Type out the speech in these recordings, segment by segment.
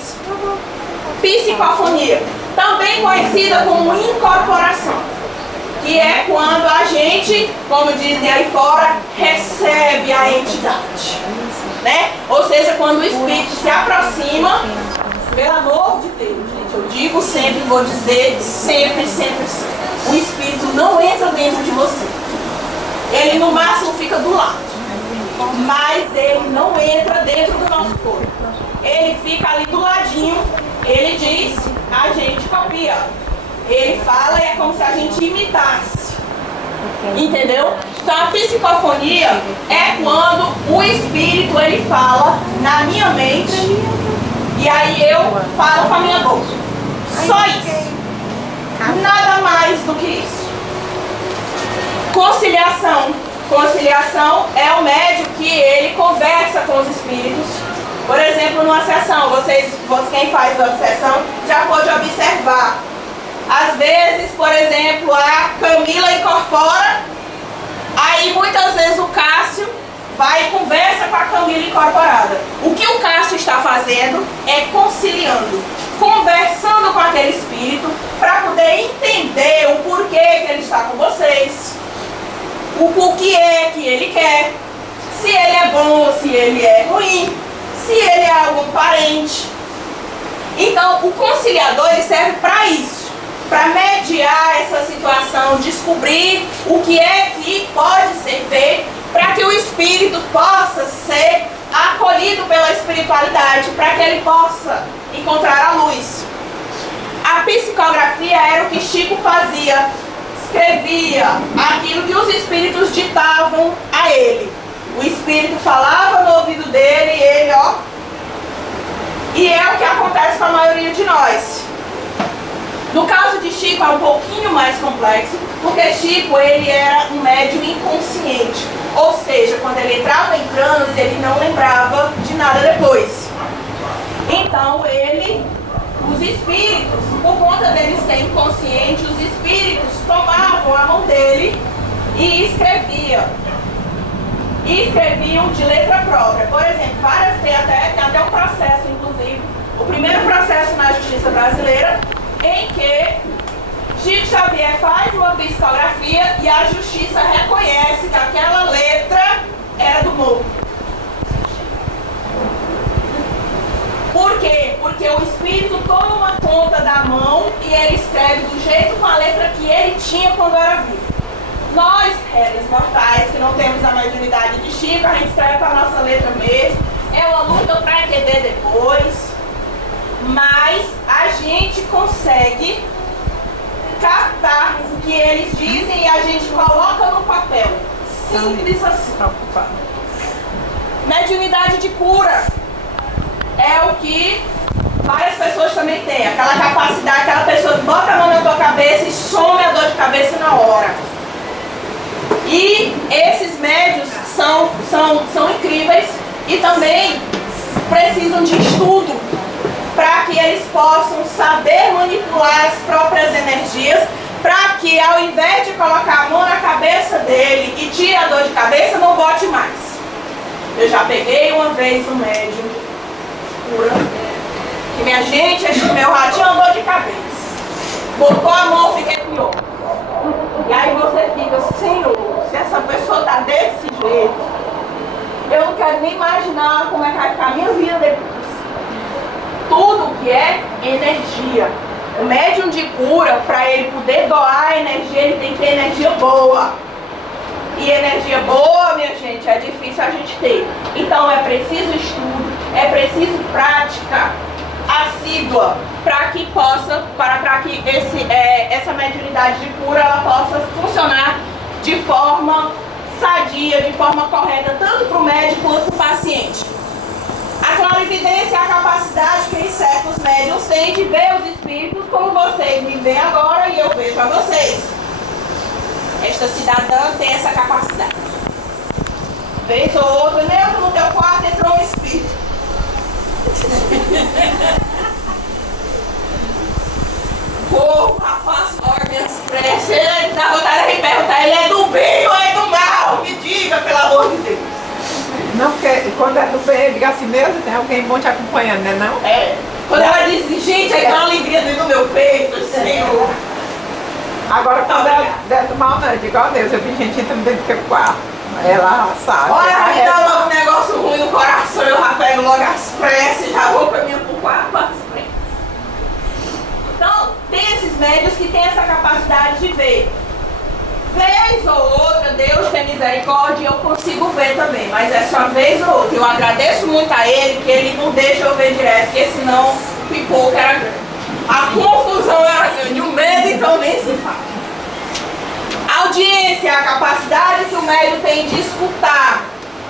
vocês. Psicofonia, também conhecida como incorporação, que é quando a gente, como dizem aí fora, recebe a entidade, né? Ou seja, quando o espírito se aproxima, pelo amor de Deus, gente, eu digo sempre, vou dizer sempre, sempre, sempre, o espírito não entra dentro de você. Ele no máximo fica do lado, mas ele não entra dentro do nosso corpo. Ele fica ali do ladinho, ele diz, a gente copia. Ele fala e é como se a gente imitasse. Entendeu? Então a psicofonia é quando o espírito ele fala na minha mente e aí eu falo com a minha boca. Só isso. Nada mais do que isso. Conciliação. Conciliação é o médium que ele conversa com os espíritos. Por exemplo, numa sessão, quem faz a sessão já pode observar. Às vezes, por exemplo, a Camila incorpora, aí muitas vezes o Cássio vai e conversa com a Camila incorporada. O que o Cássio está fazendo é conciliando, conversando com aquele espírito para poder entender o porquê que ele está com vocês, o que é que ele quer, se ele é bom, se ele é ruim, se ele é algum parente. Então, o conciliador ele serve para isso, para mediar essa situação, descobrir o que é que pode ser feito para que o espírito possa ser acolhido pela espiritualidade, para que ele possa encontrar a luz. A psicografia era o que Chico fazia, escrevia aquilo que os espíritos ditavam a ele. O espírito falava no ouvido dele e ele, ó. E é o que acontece com a maioria de nós. No caso de Chico é um pouquinho mais complexo, porque Chico ele era um médium inconsciente. Ou seja, quando ele entrava em transe, ele não lembrava de nada depois. Então os espíritos, por conta dele ser inconsciente, os espíritos tomavam a mão dele e escreviam. E escreviam de letra própria. Por exemplo, tem até um processo, inclusive, o primeiro processo na Justiça Brasileira, em que Chico Xavier faz uma psicografia e a Justiça reconhece que aquela letra era do morto. Por quê? Porque o espírito toma conta da mão e ele escreve do jeito com a letra que ele tinha quando era vivo. Nós, réis mortais, que não temos a mediunidade de Chico, a gente escreve com a nossa letra mesmo. É uma luta para entender depois. Mas a gente consegue captar o que eles dizem e a gente coloca no papel. Simples assim. Mediunidade de cura é o que várias pessoas também têm. Aquela capacidade, aquela pessoa que bota a mão na tua cabeça e some a dor de cabeça na hora. E esses médios são incríveis e também precisam de estudo para que eles possam saber manipular as próprias energias, para que ao invés de colocar a mão na cabeça dele e tire a dor de cabeça, não bote mais. Eu já peguei uma vez um médium cura, que minha gente, este meu ratinho andou de cabeça. Botou a mão, fiquei pior. E aí você fica, Senhor, se essa pessoa está desse jeito, eu não quero nem imaginar como é que vai ficar a minha vida depois. Tudo que é energia. O médium de cura, para ele poder doar a energia, ele tem que ter energia boa. E energia boa, minha gente, é difícil a gente ter. Então é preciso estudo, é preciso prática assídua para que essa mediunidade de cura ela possa funcionar de forma sadia, de forma correta, tanto para o médico quanto para o paciente. A clarividência é a capacidade que certos médiuns têm de ver os espíritos como vocês me veem agora e eu vejo a vocês. Esta cidadã tem essa capacidade. Vez ou outra, mesmo no teu quarto entrou um espírito. Faço ordens expressas. Ele dá vontade de perguntar, ele é do bem ou é do mal? Me diga, pelo amor de Deus. Não, porque quando é do bem, diga assim mesmo, tem alguém bom te acompanhando, né não? É. Quando ela diz assim, gente, aí dá uma alegria dentro do meu peito, Senhor. Agora, quando ela der do mal, não, eu digo, ó Deus, eu vi gente entrando dentro do teu quarto. Ela sabe. Olha, me dá logo um negócio ruim no coração, eu já pego logo as pressas, já vou pra mim pro quarto as pressas. Então, tem esses médios que têm essa capacidade de ver. Vez ou outra, Deus tem misericórdia e eu consigo ver também, mas é só vez ou outra. Eu agradeço muito a Ele que Ele não deixa eu ver direto, porque senão o pipoco era grande. A confusão era grande, o medo então nem se fala. A audiência é a capacidade que o médium tem de escutar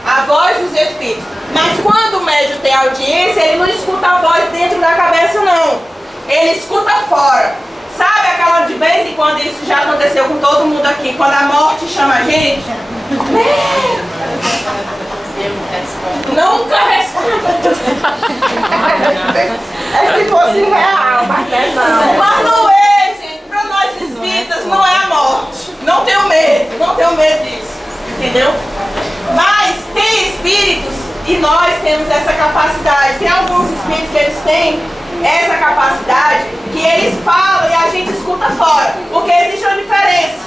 a voz dos espíritos. Mas quando o médium tem audiência, ele não escuta a voz dentro da cabeça, não. Ele escuta fora. Sabe aquela de vez em quando, isso já aconteceu com todo mundo aqui, quando a morte chama a gente? Nunca responde. É se fosse real, mas não. Mas não é, gente. Para nós espíritas não é a morte. Não tenho medo disso. Entendeu? Mas tem espíritos e nós temos essa capacidade. Tem alguns espíritos que eles têm essa capacidade que eles falam e a gente escuta fora. Porque existe uma diferença.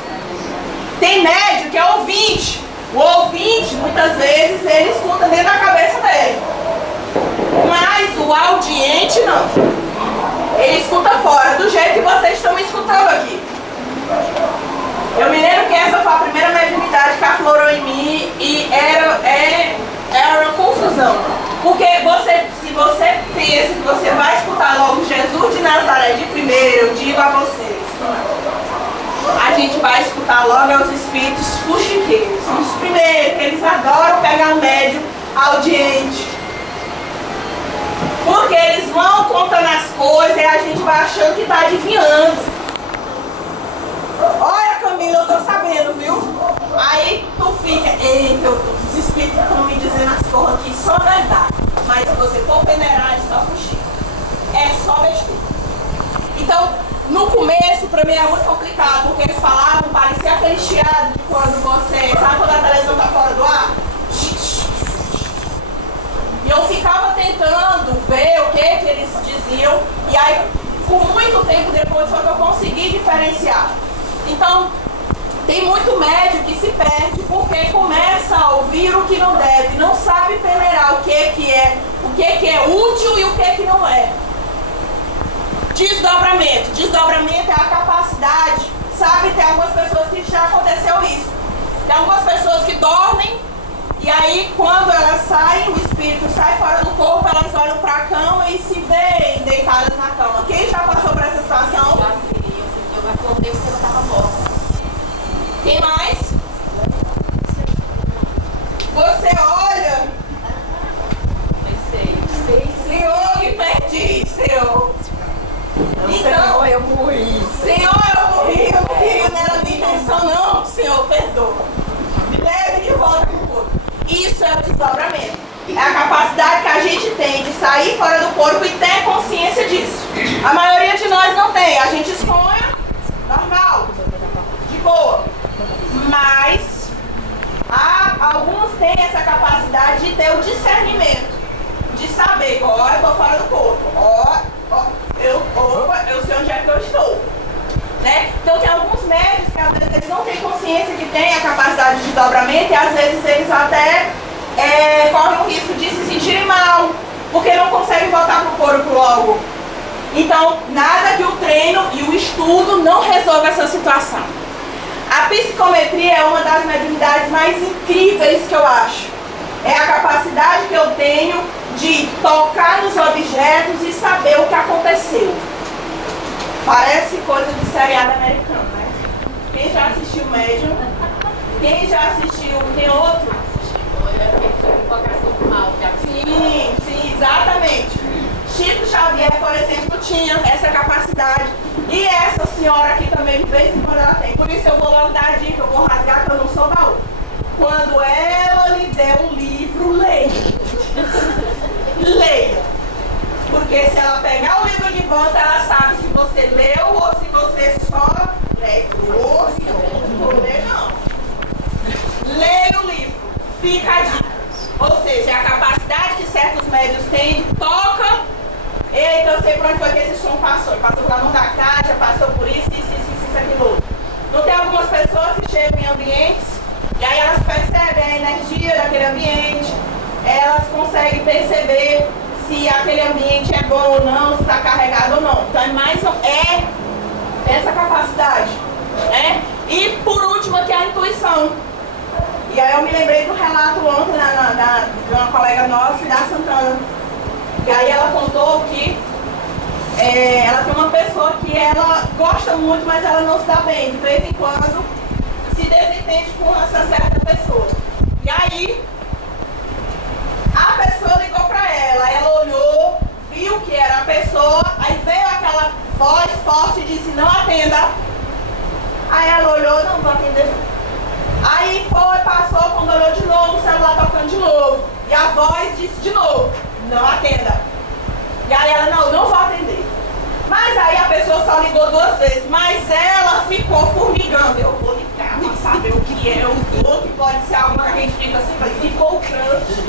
Tem médium que é ouvinte. O ouvinte, muitas vezes, ele escuta dentro da cabeça dele. Mas o audiente não. Ele escuta fora, do jeito que vocês estão me escutando aqui. Eu me lembro que essa foi a primeira mediunidade que aflorou em mim e era uma confusão. Porque se você pensa que você vai escutar logo Jesus de Nazaré de primeiro, eu digo a vocês, a gente vai escutar logo os espíritos fuxiqueiros. São os primeiros, eles adoram pegar médium audiente. Porque eles vão contando as coisas e a gente vai achando que está adivinhando. Olha, Camila, eu tô sabendo, viu? Aí tu fica, eita, os espíritos estão me dizendo as coisas aqui, só verdade. Mas se você for peneirar, é só fuxico. É só besteira. Então, no começo, pra mim era muito complicado, porque eles falavam, parecia aquele chiado de quando você, sabe quando a televisão tá fora do ar? E eu ficava tentando ver o que eles diziam, e aí, por muito tempo depois, foi que eu consegui diferenciar. Então, tem muito médium que se perde porque começa a ouvir o que não deve, não sabe peneirar o que é útil e o que não é. Desdobramento. Desdobramento é a capacidade, sabe? Tem algumas pessoas que já aconteceu isso. Tem algumas pessoas que dormem e aí quando elas saem, o espírito sai fora do corpo, elas olham para a cama e se veem deitadas na cama. Quem já passou por essa situação? Já vi, eu acordei porque eu estava morta. Quem mais? Você olha. Senhor, me perdi, Senhor. Senhor, eu morri. Senhor, eu morri, eu não queria, não era minha intenção, não. Senhor, perdoa. Me leve de volta pro corpo. Isso é o desdobramento. É a capacidade que a gente tem de sair fora do corpo e ter consciência disso. A maioria de nós não tem. A gente sonha, normal, de boa. Mas alguns têm essa capacidade de ter o discernimento. De saber, ó, eu tô fora do corpo. Eu sei onde é que eu estou. Né? Então tem alguns médicos que às vezes eles não têm consciência que tem a capacidade de desdobramento e às vezes eles até correm o risco de se sentirem mal, porque não conseguem voltar pro corpo logo. Então, nada que o treino e o estudo não resolva essa situação. A psicometria é uma das mediunidades mais incríveis que eu acho. É a capacidade que eu tenho de tocar nos objetos e saber o que aconteceu. Parece coisa de seriado americano, né? Quem já assistiu Medium? Quem já assistiu? Tem outro? Sim, exatamente. Chico Xavier, por exemplo, tinha essa capacidade. E essa senhora aqui também, de vez em quando ela tem. Por isso eu vou logo dar a dica, eu vou rasgar que eu não sou baú. Quando ela lhe der um livro, leia. Leia. Porque se ela pegar o livro de volta, ela sabe se você leu ou se você só pregou, se não vou ler, não. Leia o livro. Fica a dica. Ou seja, a capacidade que certos médios têm, toca Eita, eu sei por onde foi que esse som passou. Passou pela mão da caixa, passou por isso, aquilo outro. Não tem algumas pessoas que chegam em ambientes e aí elas percebem a energia daquele ambiente, elas conseguem perceber se aquele ambiente é bom ou não, se está carregado ou não. Então é essa capacidade, né? E por último aqui a intuição. E aí eu me lembrei do relato ontem de uma colega nossa, da Santana. E aí ela contou que ela tem uma pessoa que ela gosta muito, mas ela não se dá bem. De vez em quando se desentende com essa certa pessoa. E aí a pessoa ligou pra ela olhou, viu que era a pessoa, aí veio aquela voz forte e disse, não atenda. Aí ela olhou, não vou atender. Aí passou, quando olhou de novo, o celular tocando de novo. E a voz disse de novo, não atenda. E aí ela, não vou atender. Mas aí a pessoa só ligou 2 vezes, mas ela ficou formigando. Eu vou ligar pra saber o que é, que pode ser algo que a gente fica assim, mas se for o crush,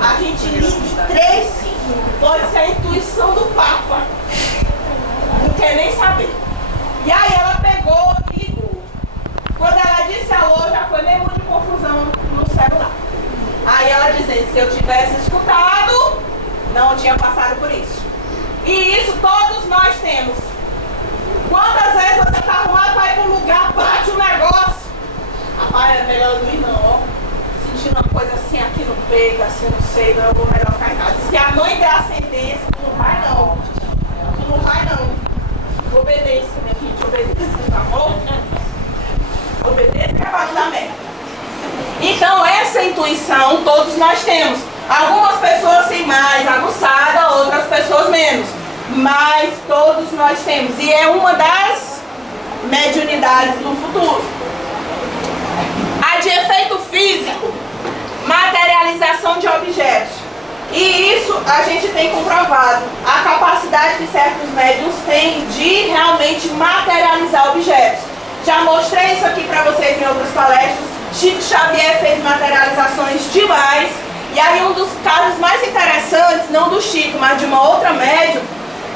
a gente liga 3 segundos. Pode ser a intuição do Papa. Não quer nem saber. E aí ela pegou e ligou. Quando ela disse alô, já foi meio de confusão no celular. Aí ela dizendo, se eu tivesse escutado, não tinha passado por isso. E isso todos nós temos. Quantas vezes você está arrumado para ir para um lugar, bate um negócio? Rapaz, é melhor não ir não, ó. Sentindo uma coisa assim aqui no peito, assim, não sei, não, eu vou melhor ficar em casa. Se a mãe der a sentença, tu não vai não. Tu não vai não. Obedeça, minha filha, obedeça, tá bom? Obedeça, acabado da merda. Então, essa intuição todos nós temos. Algumas pessoas têm mais aguçada, outras pessoas menos. Mas todos nós temos. E é uma das mediunidades do futuro. A de efeito físico, materialização de objetos. E isso a gente tem comprovado. A capacidade que certos médiuns têm de realmente materializar objetos. Já mostrei isso aqui para vocês em outras palestras. Chico Xavier fez materializações demais. E aí um dos casos mais interessantes, não do Chico, mas de uma outra médium,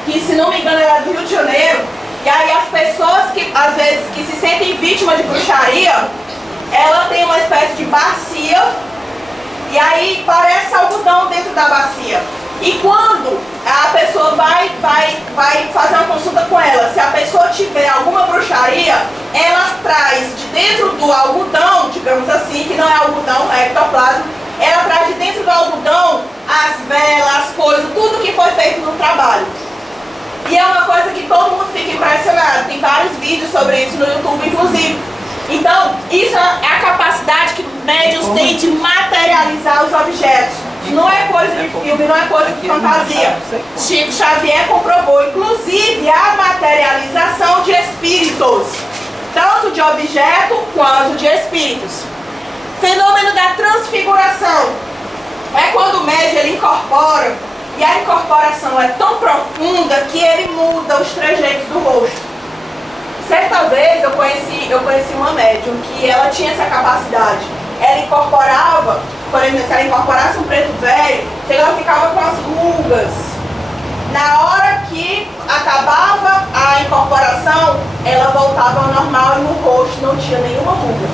que se não me engano era do Rio de Janeiro, e aí as pessoas que às vezes que se sentem vítimas de bruxaria, ela tem uma espécie de bacia, e aí parece algodão dentro da bacia. E quando a pessoa vai fazer uma consulta com ela, se a pessoa tiver alguma bruxaria, ela traz de dentro do algodão, digamos assim, que não é algodão, é ectoplasma, ela traz de dentro do algodão as velas, as coisas, tudo que foi feito no trabalho. E é uma coisa que todo mundo fica impressionado. Tem vários vídeos sobre isso no YouTube, inclusive. Então, isso é a capacidade que médiuns têm de materializar os objetos. Não é coisa de filme, não é coisa de fantasia. Chico Xavier comprovou, inclusive, a materialização de espíritos. Tanto de objeto quanto de espíritos. Fenômeno da transfiguração. É quando o médium ele incorpora, e a incorporação é tão profunda que ele muda os trejeitos do rosto. Certa vez eu conheci uma médium que ela tinha essa capacidade. Ela incorporava, por exemplo, se ela incorporasse um preto velho, ela ficava com as rugas. Na hora que acabava a incorporação, ela voltava ao normal e no rosto não tinha nenhuma ruga.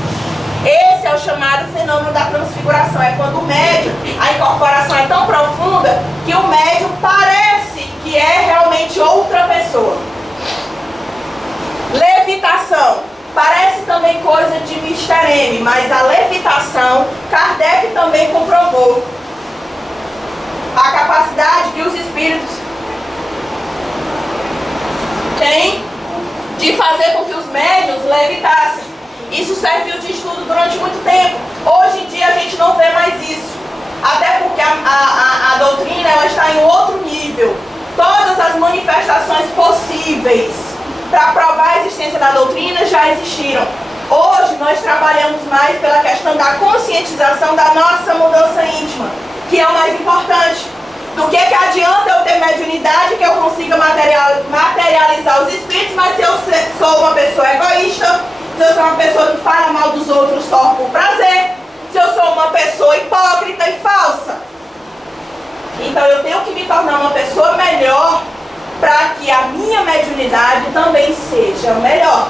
Esse é o chamado fenômeno da transfiguração. É quando o médium, a incorporação é tão profunda que o médium parece que é realmente outra pessoa. Levitação. Parece também coisa de Mr. M, mas a levitação, Kardec também comprovou a capacidade que os espíritos têm de fazer com que os médiuns levitassem. Isso serviu de estudo durante muito tempo. Hoje em dia a gente não vê mais isso. Até porque a doutrina ela está em outro nível. Todas as manifestações possíveis para provar a existência da doutrina já existiram. Hoje nós trabalhamos mais pela questão da conscientização da nossa mudança íntima, que é o mais importante. Do que adianta eu ter mediunidade, que eu consiga materializar os espíritos, mas se eu sou uma pessoa egoísta, se eu sou uma pessoa que fala mal dos outros só por prazer, se eu sou uma pessoa hipócrita e falsa. Então eu tenho que me tornar uma pessoa melhor mediunidade também seja melhor.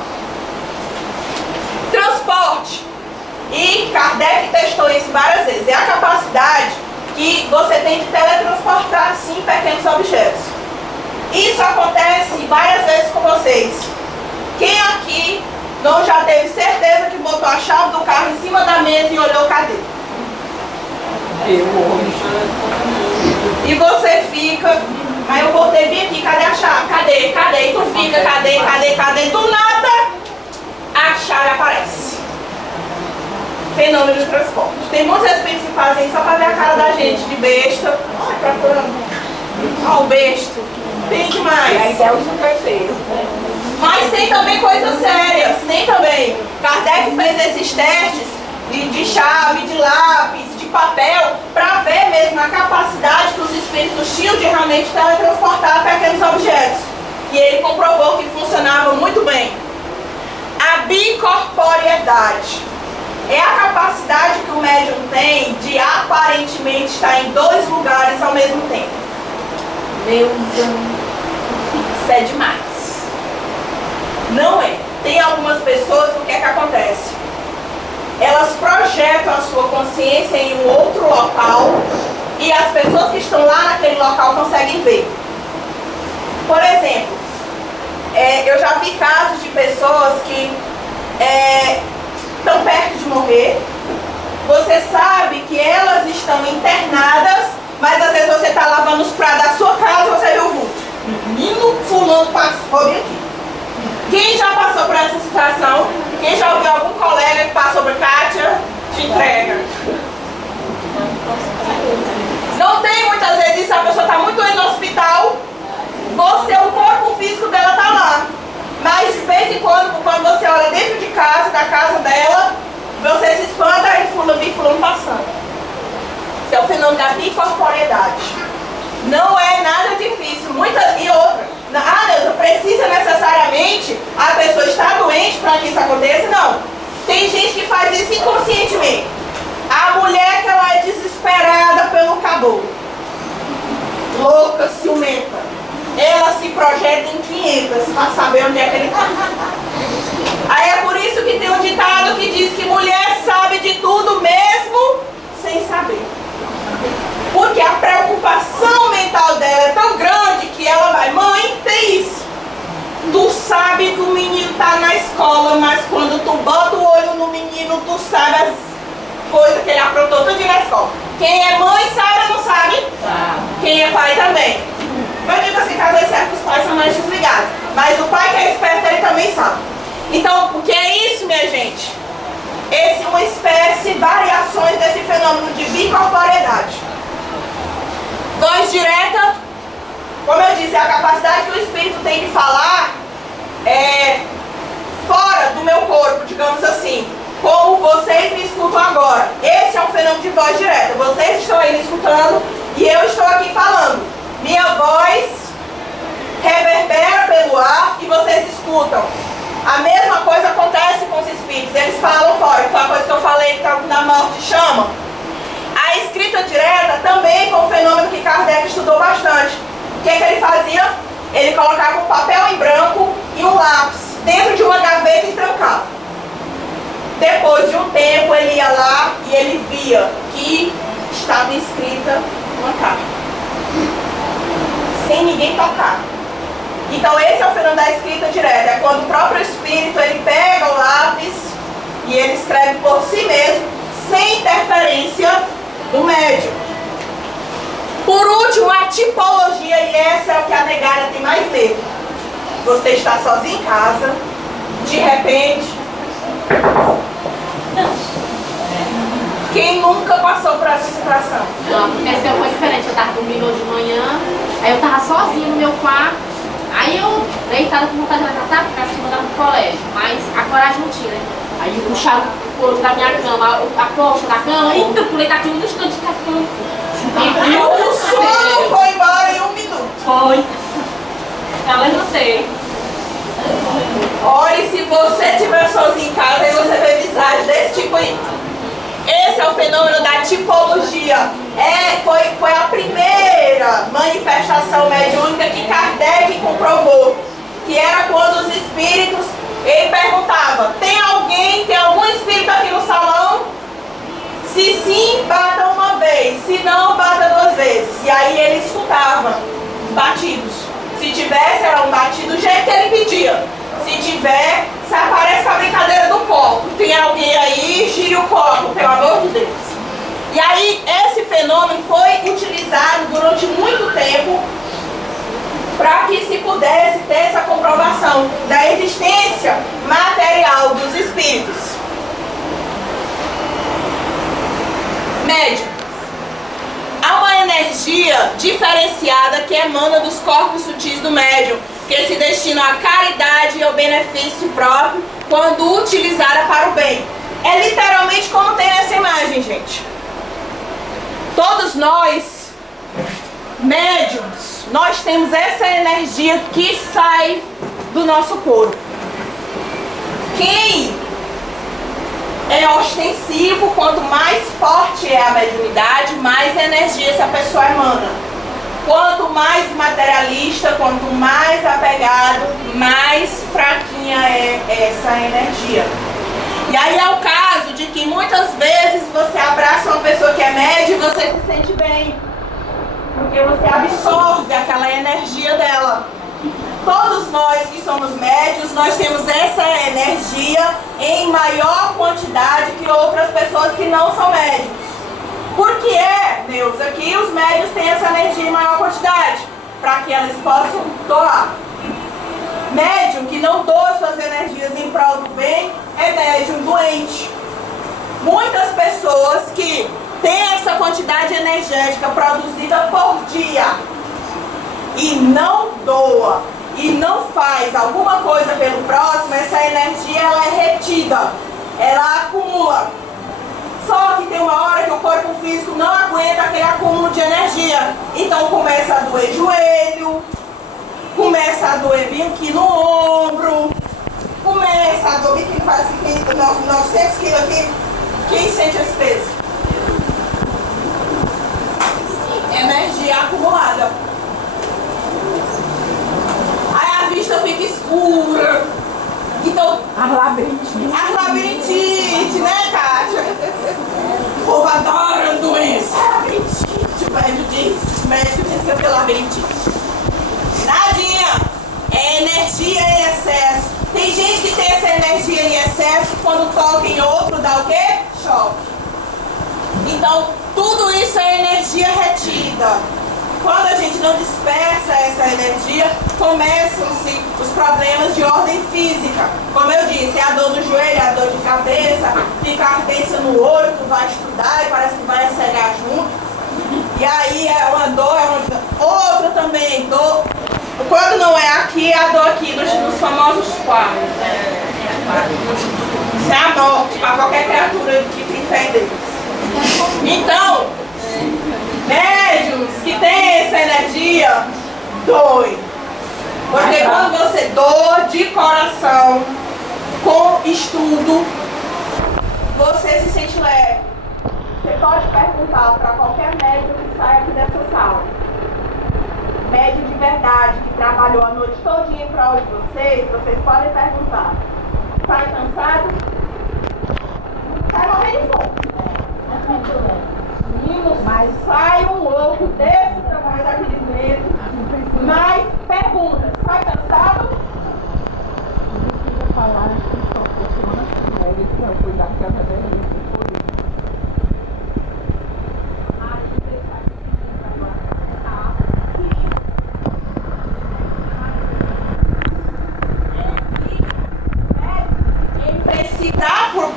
Transporte. E Kardec testou isso várias vezes. É a capacidade que você tem de teletransportar, sim, pequenos objetos. Isso acontece várias vezes com vocês. Quem aqui não já teve certeza que botou a chave do carro em cima da mesa e olhou cadê? Eu hoje. E você fica, aí eu botei bem aqui, cadê a chave? Cadê? Cadê? E tu fica, cadê? Do nada, a chave aparece. Fenômeno de transporte. Tem muitos espíritos que fazem só pra ver a cara da gente de besta. Ai, procurando. Ó, o besto. Tem demais. E aí é o superfeio. Mas tem também coisas sérias. Tem também. Kardec fez esses testes de chave, de lápis, de papel, para ver mesmo a capacidade que os espíritos tinham de realmente teletransportar pequenos objetos. E ele comprovou que funcionava muito bem. A bicorporeidade é a capacidade que o médium tem de aparentemente estar em dois lugares ao mesmo tempo. Meu Deus, isso é demais. Não é. Tem algumas pessoas, o que é que acontece? Elas projetam a sua consciência em um outro local e as pessoas que estão lá naquele local conseguem ver. Por exemplo, eu já vi casos de pessoas que estão perto de morrer. Você sabe que elas estão internadas, mas às vezes você está lavando os pratos da sua casa e você vê o vulto. Menino fulano passou bem aqui. Quem já passou por essa situação? Quem já ouviu algum colega que passou por Kátia? Te entrega. Não tem muitas vezes, se a pessoa está muito doente no hospital, o corpo físico dela está lá. Mas de vez em quando você olha dentro de casa, da casa dela, você se espanta e fulano passando. Esse é o fenômeno da bicorporeidade. Não é nada difícil. E outra. Neuza, precisa necessariamente a pessoa estar doente para que isso aconteça? Não. Tem gente que faz isso inconscientemente. A mulher que ela é desesperada pelo caboclo, louca, ciumenta, ela se projeta em 500 para saber onde é que ele está. Aí é por isso que tem um ditado que diz que mulher sabe de tudo mesmo sem saber. Porque a preocupação mental dela é tão grande que ela vai, mãe, tem isso. Tu sabe que o menino tá na escola, mas quando tu bota o olho no menino, tu sabe as coisas que ele aprontou tudo na escola. Quem é mãe sabe ou não sabe? Sabe. Quem é pai também. Eu digo assim, que às vezes é que os pais são mais desligados. Mas o pai que é esperto, ele também sabe. Então, o que é isso, minha gente? Esse é uma espécie de variações desse fenômeno de bicorporeidade. Voz direta, como eu disse, é a capacidade que o espírito tem de falar fora do meu corpo, digamos assim, como vocês me escutam agora. Esse é um fenômeno de voz direta. Vocês estão aí me escutando e eu estou aqui falando. Minha voz reverbera pelo ar e vocês escutam. A mesma coisa acontece com os espíritos, eles falam fora. Foi a coisa que eu falei que está na morte chama. A escrita direta também foi um fenômeno que Kardec estudou bastante. O que ele fazia? Ele colocava um papel em branco e um lápis dentro de uma gaveta e trancava. Depois de um tempo ele ia lá e ele via que estava escrita uma carta. Sem ninguém tocar. Então esse é o fenômeno da escrita direta. É quando o próprio espírito ele pega o lápis e ele escreve por si mesmo, sem interferência do médium. Por último, a tipologia, e essa é o que a negada tem mais medo. Você está sozinho em casa, de repente. Quem nunca passou por essa situação? Não, a primeira vez foi diferente. Eu estava dormindo hoje de manhã, aí eu estava sozinha no meu quarto, aí eu deitada com vontade de levantar para cima do colégio, mas a coragem não tinha, né? Aí eu puxava o couro da minha cama, a coxa da cama, e pulei daquele no instante de café. E o sono foi embora em 1 minuto. Foi. Eu levantei. Olha, se você estiver sozinho em casa e você vê visagem desse tipo aí. Esse é o fenômeno da tipologia. Foi a primeira manifestação mediúnica que Kardec comprovou. que era quando os espíritos, ele perguntava, tem algum espírito aqui no salão? Se sim, bata uma vez, se não, bata 2 vezes. E aí ele escutava os batidos. Se tivesse, era um batido do jeito que ele pedia. Se tiver, parece com a brincadeira do copo. Tem alguém aí, gire o copo, pelo amor de Deus. E aí, esse fenômeno foi utilizado durante muito tempo para que se pudesse ter essa comprovação da existência material dos espíritos. Médium. Há uma energia diferenciada que emana dos corpos sutis do médium, que se destina à caridade e ao benefício próprio quando utilizada para o bem. É literalmente como tem nessa imagem, gente. Todos nós, médiums, nós temos essa energia que sai do nosso corpo. Quem é ostensivo, quanto mais forte é a mediunidade, mais energia essa pessoa emana. Quanto mais materialista, quanto mais apegado, mais fraquinha é essa energia. E aí é o caso de que muitas vezes você abraça uma pessoa que é médium e você se sente bem, porque você absorve aquela energia dela. Todos nós que somos médios, nós temos essa energia em maior quantidade que outras pessoas que não são médios. Por que Neuza, que os médios têm essa energia em maior quantidade? Para que eles possam doar. Médium que não doa suas energias em prol do bem é médium doente. Muitas pessoas que têm essa quantidade energética produzida por dia e não doa, e não faz alguma coisa pelo próximo, essa energia ela é retida, ela acumula. Só que tem uma hora que o corpo físico não aguenta aquele acúmulo de energia. Então começa a doer joelho, começa a doer bem aqui no ombro, começa a doer que faz 900 quilos aqui. Quem sente esse peso? Energia acumulada. Aí a vista fica escura. Então, As labirintite, né, Kátia? O povo adora doença. Labirintite, o médico diz que eu tenho labirintite. Nadinha, é energia em excesso. Tem gente que tem essa energia em excesso, quando toca em outro, dá o quê? Choque. Então, tudo isso é energia retida. Quando a gente não dispersa essa energia, começam-se os problemas de ordem física. Como eu disse, é a dor do joelho, a dor de cabeça, fica ardência no olho, tu vai estudar e parece que vai cegar junto. E aí é uma dor, outra também, dor. Quando não é aqui, é a dor aqui, nos famosos quadros. Isso é a morte para qualquer criatura que tem fé em Deus. Então, médiuns que tem essa energia, doe. Porque quando você doa de coração, com estudo, você se sente leve. Você pode perguntar para qualquer médium que sai aqui dessa sala. Médium de verdade, que trabalhou a noite todinha em prol de vocês podem perguntar. Sai cansado? Sai morrendo de fome. Mas sai um louco desse tamanho daquele dentro. Mas pergunta, sai cansado? Não precisa falar que só funciona assim, eles vão cuidar da casa dele.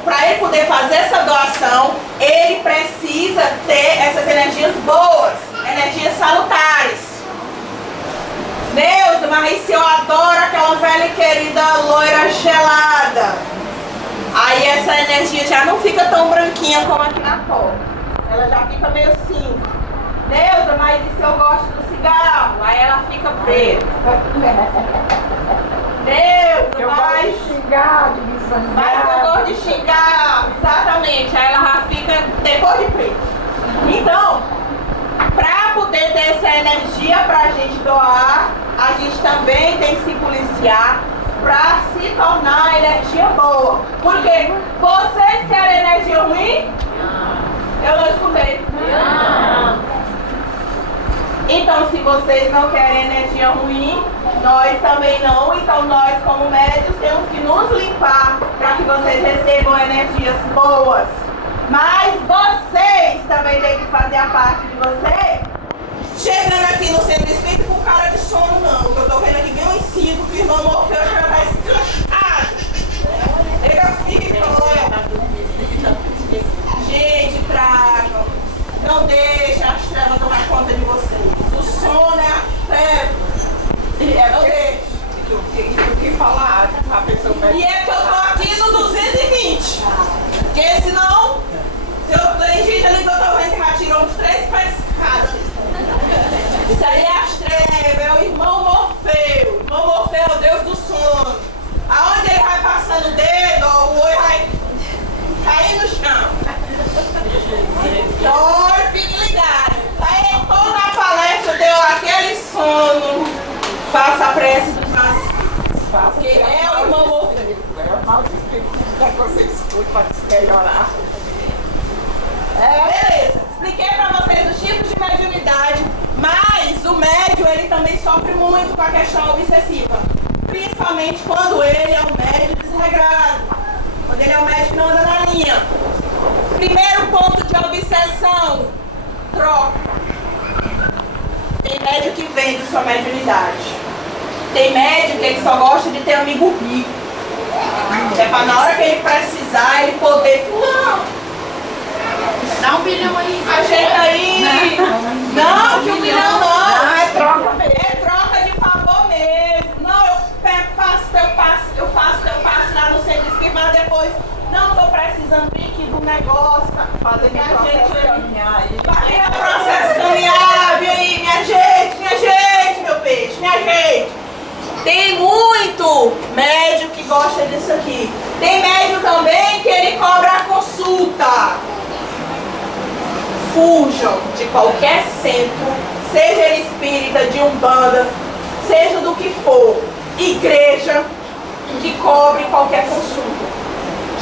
Para ele poder fazer essa doação, ele precisa ter essas energias boas, energias salutares. Neuza, mas eu adoro aquela velha e querida loira gelada. Aí essa energia já não fica tão branquinha como aqui na foto. Ela já fica meio cinza. Neuza, mas e se eu gosto do cigarro? Aí ela fica preta. Neuza, Eu gosto de xingar, de me zangar. Mas eu gosto de xingar, exatamente. Aí ela já fica depois de preto. Então, para poder ter essa energia para a gente doar, a gente também tem que se policiar influenciar para se tornar energia boa. Porque vocês querem energia ruim? Eu não escutei. Então, se vocês não querem energia ruim, nós também não. Então, nós, como médios, temos que nos limpar para que vocês recebam energias boas. Mas vocês também têm que fazer a parte de vocês. Chegando aqui no centro espírita com cara de sono, não. Que eu tô vendo aqui bem um ensino que o irmão Morfeu já tá escanchado. Ele fica, olha. Gente, tragam. Não deixa as trevas tomar conta de vocês. O sono é a treva. Não deixa. O que falar? A pessoa E é que eu tô aqui no 220. Porque senão, tem gente ali que eu tô vendo que já tirou uns 3 pescadas. Isso aí é as trevas, é o irmão Morfeu. O irmão Morfeu é o Deus do sono. Aonde ele vai passando o dedo, ó, o olho vai cair no chão. Então, fique ligado. Aí toda a palestra deu aquele sono. Faça a prece do que é o irmão Morfeu. É mal espírito que você escuta para se melhorar. Beleza, expliquei pra vocês os tipos de mediunidade, mas o médium ele também sofre muito com a questão obsessiva, principalmente quando ele é um médium desregrado, quando ele é um médium que não anda na linha. Primeiro ponto de obsessão, troca. Tem médium que vende sua mediunidade, tem médium que ele só gosta de ter amigo rico, é pra na hora que ele precisar ele poder, não. Dá $1 bilhão aí. Ajeita aí. Não, que $1 bilhão não. Ah, é troca mesmo. É troca de favor mesmo. Não, eu faço lá no centro espírita, mas depois, não, tô precisando vir aqui do negócio. Fazer minha processo caminhar aí. Fazer o processo caminhar, vem aí, minha gente, meu peixe, minha gente. Tem muito médium que gosta disso aqui. Tem médium também que ele cobra a consulta. Fujam de qualquer centro, seja ele espírita, de umbanda, seja do que for, igreja, que cobre qualquer consulta.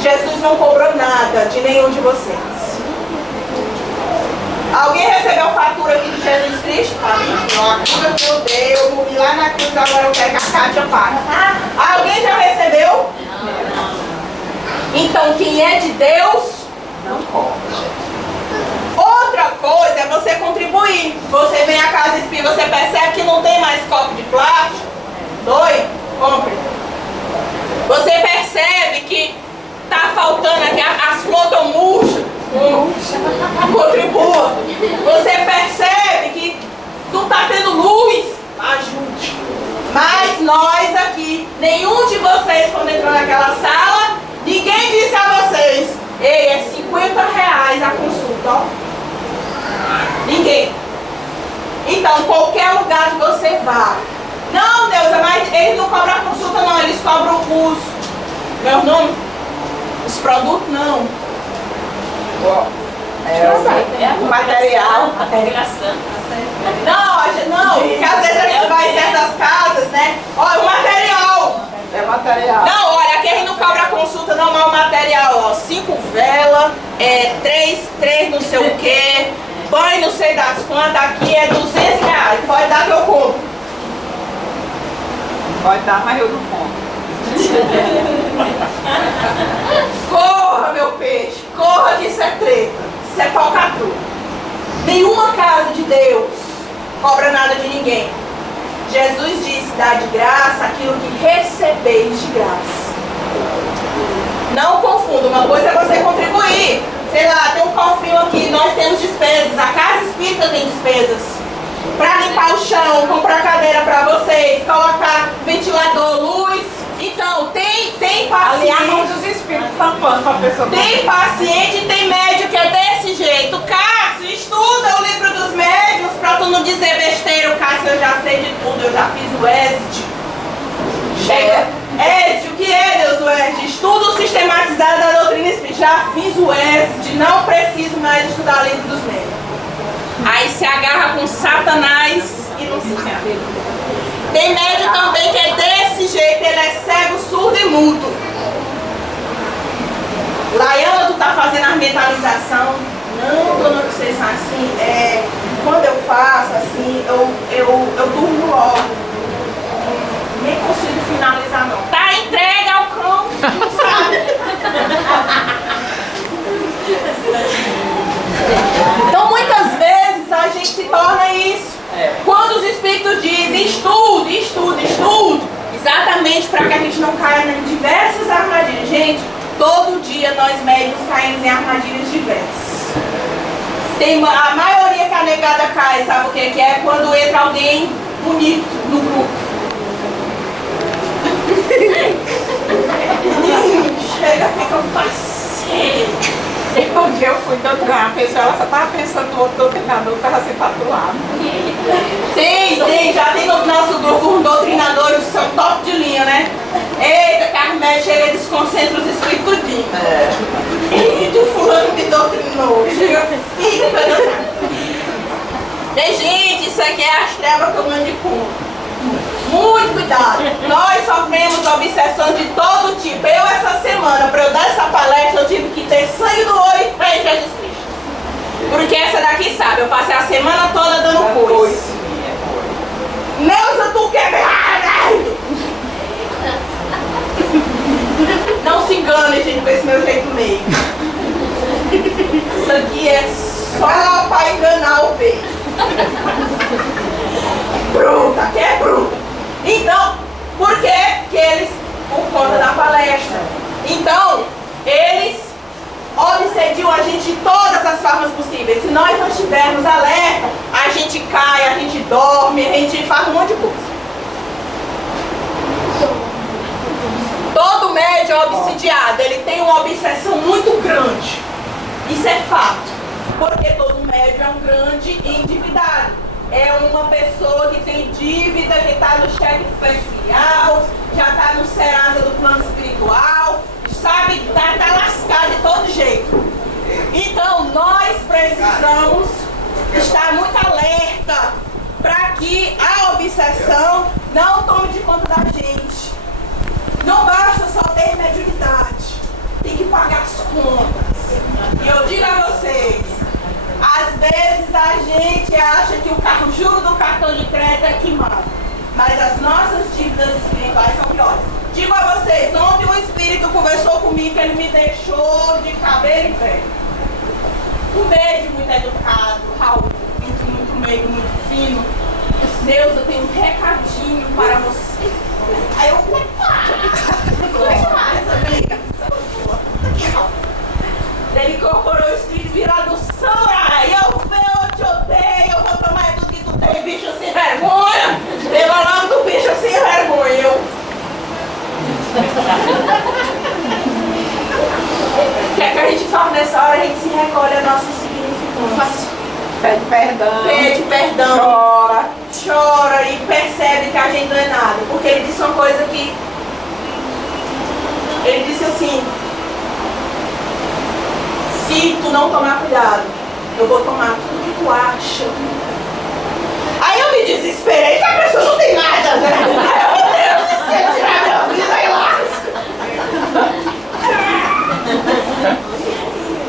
Jesus não cobrou nada de nenhum de vocês. Alguém recebeu fatura aqui de Jesus Cristo? A cura que eu dei, eu morri lá na cruz, agora eu quero que a Cátia pague. Alguém já recebeu? Então quem é de Deus, não cobra. Outra coisa é você contribuir. Você vem à casa espírita, você percebe que não tem mais copo de plástico. Doe, compre. Você percebe que tá faltando aqui, as flores estão murchas. Contribua. Você percebe que não tá tendo luz. Ajude. Mas nós aqui, nenhum de vocês quando entrou naquela sala, ninguém disse a vocês: ei, é R$50 a consulta, ó. Ninguém. Então, qualquer lugar que você vá. Não, Deus, mas eles não cobram a consulta, não. Eles cobram os... Meu nome? Os produtos, não. O material. Não, porque às vezes a gente vai em certas casas, né? Olha, o material. É material. Não, olha, aqui a gente não cobra a consulta, não, mas o material, ó. 5 velas, 3 não sei o quê. Banho não sei das quantas, aqui é R$200. Pode dar que eu compro. Pode dar, mas eu não compro. Corra, meu peixe, corra que isso é treta. Isso é falcatrua. Nenhuma casa de Deus cobra nada de ninguém. Jesus disse: dá de graça aquilo que recebeis de graça. Não confunda, uma coisa é você contribuir. Sei lá, tem um cofrinho aqui, nós temos despesas, a casa espírita tem despesas. Pra limpar o chão, comprar cadeira pra vocês, colocar ventilador, luz. Então, tem Ali a mão paciente. dos espíritos tampando pra pessoa. Tem paciente e tem médium que é desse jeito. Cássio, estuda o livro dos médiuns pra tu não dizer besteira. O Cássio, eu já sei de tudo, eu já fiz o ESD. Chega. ESD, o que é, Deus, o ESD? Estudo sistematizado da doutrina espírita. Já fiz o ESD, não preciso mais estudar o livro dos médiuns. Aí se agarra com Satanás e não se sabe. Tem médium também que é desse jeito, ele é cego, surdo e mudo. Laiana, tu tá fazendo a mentalização? Não, dona Conceição, assim, quando eu faço assim, eu durmo logo. Nem consigo finalizar não. Tá entregue ao cão, não sabe? Então muitas vezes a gente se torna isso. Quando os espíritos dizem estude, estude, estude, exatamente para que a gente não caia em diversas armadilhas. Gente, todo dia nós médicos caímos em armadilhas diversas. Tem a maioria que a negada cai, sabe o que é? Quando entra alguém bonito no grupo. Chega, fica um parceiro. Um dia eu fui doutrinar a pessoa, ela só estava pensando no outro doutrinador que estava sentado do lado. Tem, já tem no nosso grupo uns doutrinadores que são top de linha, né? Eita, que as médias chega e desconcentra os espíritos tudinho. Eita, o fulano me doutrinou. Chega, fica. Gente, isso aqui é as trevas tomando de conta. Muito cuidado. Nós sofremos obsessões de todo tipo. Eu essa semana, para eu dar essa palestra, eu tive que ter sangue no olho e fé em Jesus Cristo. Porque essa daqui sabe, eu passei a semana toda dando coisa. Neuza, tu quer ver? Não se engane, gente, com esse meu jeito meio. Isso aqui é só para enganar o peixe. Bruta, que é bruta. Então, por que eles, por conta da palestra, então, eles obsediam a gente de todas as formas possíveis. Se nós não estivermos alerta, a gente cai, a gente dorme, a gente faz um monte de coisa. Todo médium obsidiado, ele tem uma obsessão muito grande. Isso é fato. Porque todo médium é um grande endividado. É uma pessoa que tem dívida, que está no cheque especial, já está no Serasa do plano espiritual, sabe, tá lascado de todo jeito. Então, nós precisamos estar muito alerta para que a obsessão não tome de conta da gente. Não basta só ter mediunidade, tem que pagar as contas. E eu digo a vocês, às vezes a gente acha que o juro do cartão de crédito é que manda, mas as nossas dívidas espirituais são piores. Digo a vocês, ontem um espírito conversou comigo que ele me deixou de cabelo em pé. Um beijo muito educado, Raul, muito meio, muito fino. Deus, eu tenho um recadinho para você. Aí eu falei, não mais, amiga. Ele incorporou o espírito virado do samurai. Eu te odeio, eu vou tomar tudo que tu tem, bicho sem vergonha. Pelo nome do bicho sem vergonha. O que é que a gente faz nessa hora? A gente se recolhe a nossa insignificância. Pede perdão. Pede perdão. Chora. Chora e percebe que a gente não é nada. Porque ele disse uma coisa que... Ele disse assim... Se tu não tomar cuidado, eu vou tomar tudo que tu acha. Aí eu me desesperei, que a pessoa não tem nada, né? Meu Deus, se eu tirar minha vida, aí lasca.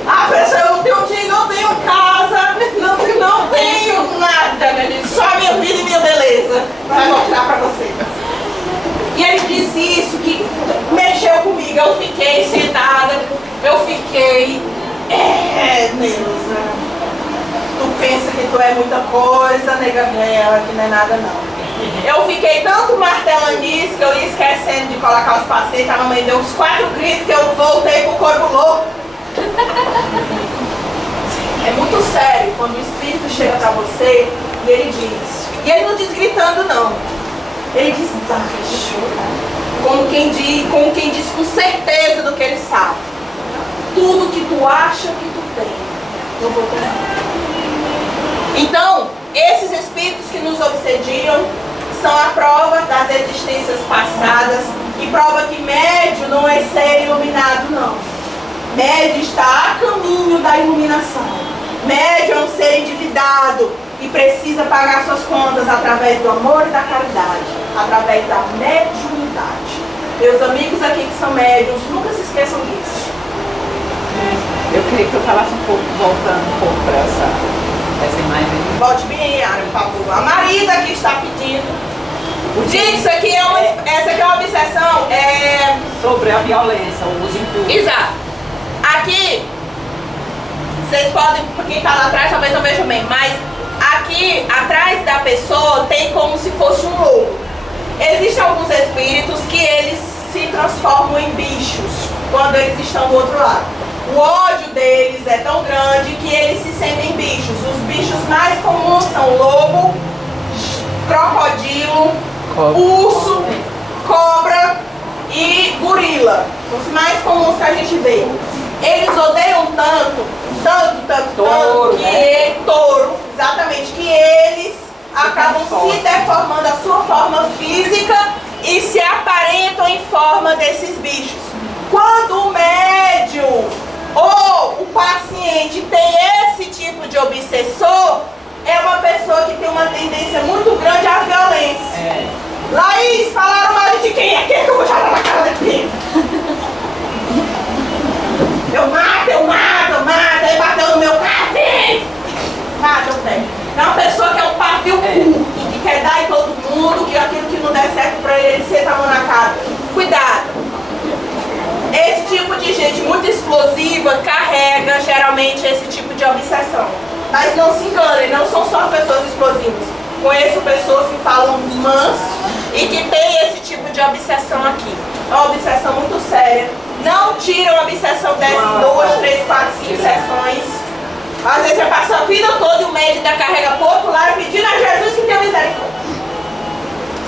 A pessoa, eu não tenho dinheiro, não tenho casa, não tenho nada, né? Só minha vida e minha beleza. Vai mostrar pra vocês. E ele disse isso, que mexeu comigo. Eu fiquei sentada, eu fiquei... Neuza, tu pensa que tu é muita coisa, nega dela, que não é nada não. Eu fiquei tanto martelando isso que eu ia esquecendo de colocar os pacientes, a mamãe deu uns 4 gritos que eu voltei pro corpo louco. É muito sério quando o espírito chega pra você e ele diz, e ele não diz gritando não, ele diz baixo, como quem diz com certeza do que ele sabe. Tudo que tu acha que tu tem, eu vou ter. Então, esses espíritos que nos obsediam são a prova das existências passadas e prova que médio não é ser iluminado, não. Médio está a caminho da iluminação. Médio é um ser endividado e precisa pagar suas contas através do amor e da caridade. através da mediunidade. Meus amigos aqui que são médiuns, nunca se esqueçam disso. Eu queria que eu falasse um pouco, voltando um pouco para essa imagem. Volte bem, Yara, por favor. A Marida aqui está pedindo. Gente, essa aqui é uma obsessão. Sobre a violência, o uso impuro. Exato. Aqui, vocês podem, quem está lá atrás talvez não veja bem, mas aqui atrás da pessoa tem como se fosse um lobo. Existem alguns espíritos que eles se transformam em bichos quando eles estão do outro lado. O ódio deles é tão grande que eles se sentem bichos. Os bichos mais comuns são lobo, crocodilo, urso, cobra e gorila. Os mais comuns que a gente vê. Eles odeiam tanto Touro, que touro, exatamente, que eles acabam se deformando a sua forma física e se aparentam em forma desses bichos. Quando o médium ou o paciente tem esse tipo de obsessor, é uma pessoa que tem uma tendência muito grande à violência. Laís, falaram mal de quem é? Quem é que eu vou jogar na cara daqui? Eu mato, ele bateu no meu carro, mata, eu tenho. É uma pessoa que é um pavio curto, que quer dar em todo mundo, que aquilo que não der certo pra ele senta a mão na cara. Cuidado. Esse tipo de gente muito explosiva carrega geralmente esse tipo de obsessão. Mas não se enganem, não são só pessoas explosivas. Conheço pessoas que falam manso e que tem esse tipo de obsessão aqui. É uma obsessão muito séria. Não tiram a obsessão dessas 2, 3, 4, 5 sessões. Às vezes você passa a vida toda e o médico ainda carrega pro outro lado pedindo a Jesus que tenha misericórdia.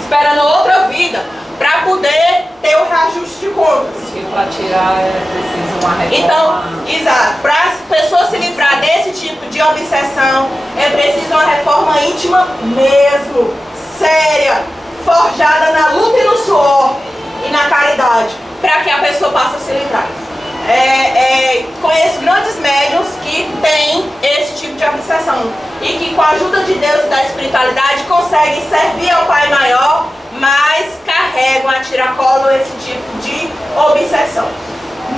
Esperando outra vida para poder ter o reajuste de contas. E para tirar é preciso uma reforma. Então, exato, para as pessoas se livrar desse tipo de obsessão, é preciso uma reforma íntima mesmo, séria, forjada na luta e no suor e na caridade, para que a pessoa possa se livrar. Conheço grandes médiuns que têm esse tipo de obsessão e que com a ajuda de Deus e da espiritualidade conseguem servir ao Pai Maior, mas carregam a tiracolo esse tipo de obsessão.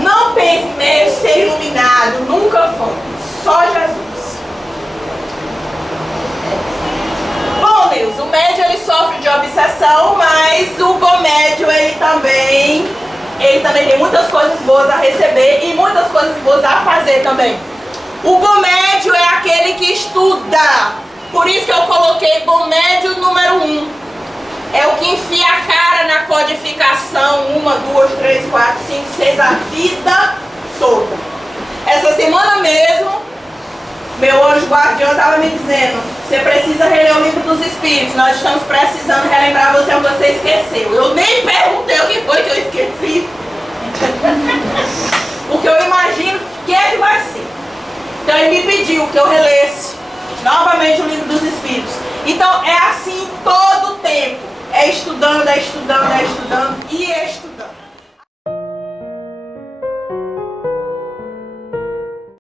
Não pense mesmo ser iluminado, nunca foi, só Jesus. Bom, Deus, o médium ele sofre de obsessão, mas o bom médium ele também tem muitas coisas boas a receber e muitas coisas boas a fazer também. O bom médium é aquele que estuda. Por isso que eu coloquei bom médium número 1. É o que enfia a cara na codificação 1, 2, 3, 4, 5, 6, a vida toda. Essa semana mesmo, meu anjo guardião estava me dizendo: você precisa reler o livro dos Espíritos. Nós estamos precisando relembrar você o que você esqueceu. Eu